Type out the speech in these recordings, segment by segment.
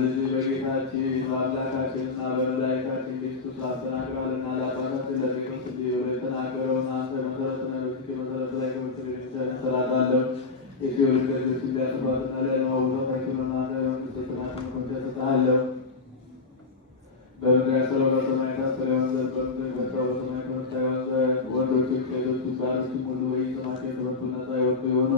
በልጅ በጌታችን በአምላካችንና በመድኃኒታችን ኢየሱስ አስተናግሯልና ለአባታችን ለጴጥሮስ እንዲህ ብሎ የተናገረውን አንተ መሰረት ነህ፣ በፊት መሰረት ላይ እሰራታለሁ የሲኦል ደጆች እንዲያጠፏትና ሊያነዋውጧት አይችሉም። አንተ መንግሥተ ሰማያትን መክፈቻ እሰጥሃለሁ። በምድር ያሰረው በሰማይ የታሰረ ይሆን ዘንድ በምድር የፈታው በሰማይ የተፈታ ይሆን ዘንድ ወንዶችም ሴቶችም ባሮችም ሁሉ በየስማቸው የተፈቱ ነፃ የወጡ የሆኑ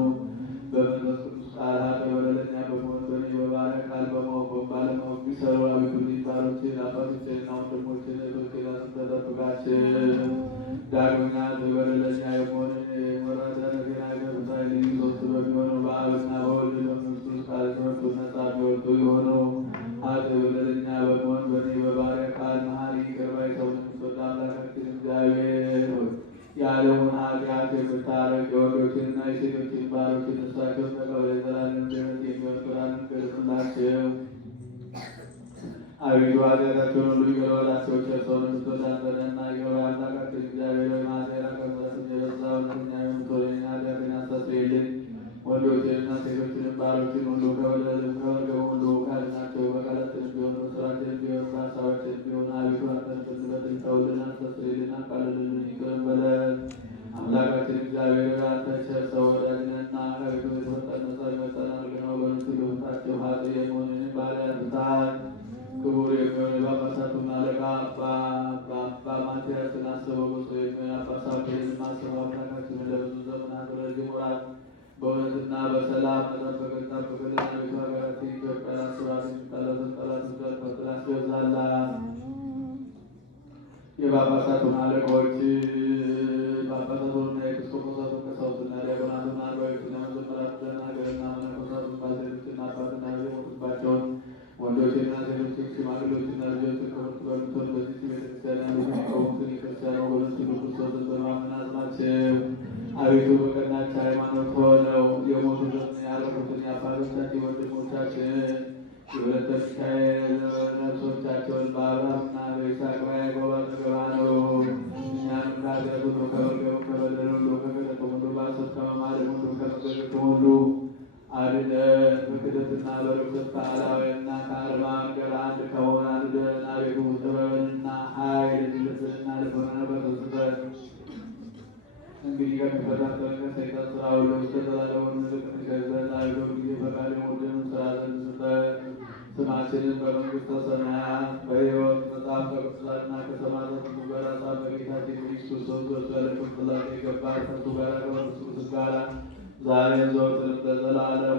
በመንፈስ ቅዱስ ቃል ኃጥእ በደለኛ በመሆን በእኔ በባሪያ ቃል በማወቅ ባለማወቅ ቢሰሩ አቤቱ ልጅ ባሮችን አባቶችንና ወንድሞችን እህቶችን አስተጠብቃቸው። ዳግመኛ በደለኛ የመሆንን የመራዳ ነገር አገብታ ልዩ ሶስት በሚሆነው በአብና በወልድ በመንፈስ ቅዱስ ቃል የተፈቱ ነፃ የሚወጡ የሆኑ ኃጥእ በደለኛ በመሆን በእኔ በባሪያ ቃል መሐሪ ይቅር ባይ ሰውን የምትወድ አምላካችን እግዚአብሔር ሆይ የዓለሙን ኃጢአት የምታረቅ የወንዶችንና የሴቶችን ባሮችን ነፍሳቸውን ተቀበል። የዘላለም ድኅነት የሚሆን ብርሃንን ግለጽላቸው። አቤቱ ኃጢአታቸውን ሁሉ ይቅር በላቸው። ቸር ሰውን የምትወድ አንተ ነህና ይቅር ባይ አምላካችን እግዚአብሔር ሆይ ማቴራ ከምሕረትህ የበዛ እውነተኛ የምትሆን የእኔን ኃጢአቴን አስተሰርይልኝ። ወንዶችንና ሴቶችንም ባሮችን ሁሉ ከበደልም ከመርገም ሁሉ ካድናቸው። በቃላችን ቢሆን በሥራችን ቢሆን በሐሳባችን ቢሆን አቤቱ አንተን ብንበድል ተውልን፣ አስተሰርይልን፣ አቃልልልን፣ ይቅርም በለን። አምላካችን እግዚአብሔር አንተ ቸር ሰው ወዳጅ ነህና ከቤቱ የተፈጠርን ነፃ የሚወጣን አድርገን ወገኖች ልውጣቸው ኃጥእ የመሆንን ባሪያ ትታን ክቡር የሚሆን የጳጳሳቱን አለቃ አባ ማትያስን አስበው ብፁዕ የሚሆን አባ ሳሙኤልን አስበው። አምላካችን ለብዙ ዘመናት ረጅም ወራት በእውነትና በሰላም መጠበቅን ጠብቅልን። አቤቱ ሀገራችን ኢትዮጵያን አስባት፣ ጠላቶቿን ፈጥና አስገዛላት። የጳጳሳቱን አለቆች ጳጳሳቱንና የኤጲስቆጶሳቱን ቀሳውስትና ዲያቆናቱን አርባዕቱን መዘምራንን ደናግልና መነኮሳቱን ባልቴቶችና አባትና የሞቱባቸውን ወንዶችና ሴቶችን ሽማግሌዎችና ልጆችን ክብርት በምትሆን በዚህች ቤተክርስቲያን ያሉትን የቆሙትን የክርስቲያን ወገኖች ሁሉ ክርስቶስን በማመን አጽናቸው። አቤቱ በቀናች ሃይማኖት ሆነው የሞቱትን ያረፉትን የአባቶቻችን ወንድሞቻችን የወለተ ሚካኤል ነፍሶቻቸውን በአብርሃምና በይስሐቅ በያዕቆብ አጠገብ አኑር። እኛንም ከኃጢአት ሁሉ ከመርገም ከበደል ሁሉ ከክህደትም ሁሉ በሐሰት ከመማለድ ሁሉ ከመገኘትም ሁሉ አድነን። በክህደትና በርኵሰት ከአላውያንና ከአርማን ጋር አንድ ከመሆን አድነን። አቤቱ ጥበብንና ኃይልን ልብንና ልቦናን በርትተን እንግዲህ ከሚፈታተን ከሰይጣን ሥራ ሁሉ እስከ ዘላለሙ ምልክት ገዘን አቤቱ ጊዜ ፈቃድ የሞድን ሥራ ዘንድ ስጠን። ስማችንን በመንግሥተ ሰማያት በሕይወት መጽሐፍ ከቅዱሳንና ከሰማዕታት ሁሉ ጋር ጻፍ። በጌታችን ኢየሱስ ክርስቶስ ያለ ቅዱሳን የገባ ከእርሱ ጋር ከመንፈስ ቅዱስ ጋር ዛሬም ዘወትርም ለዘላለም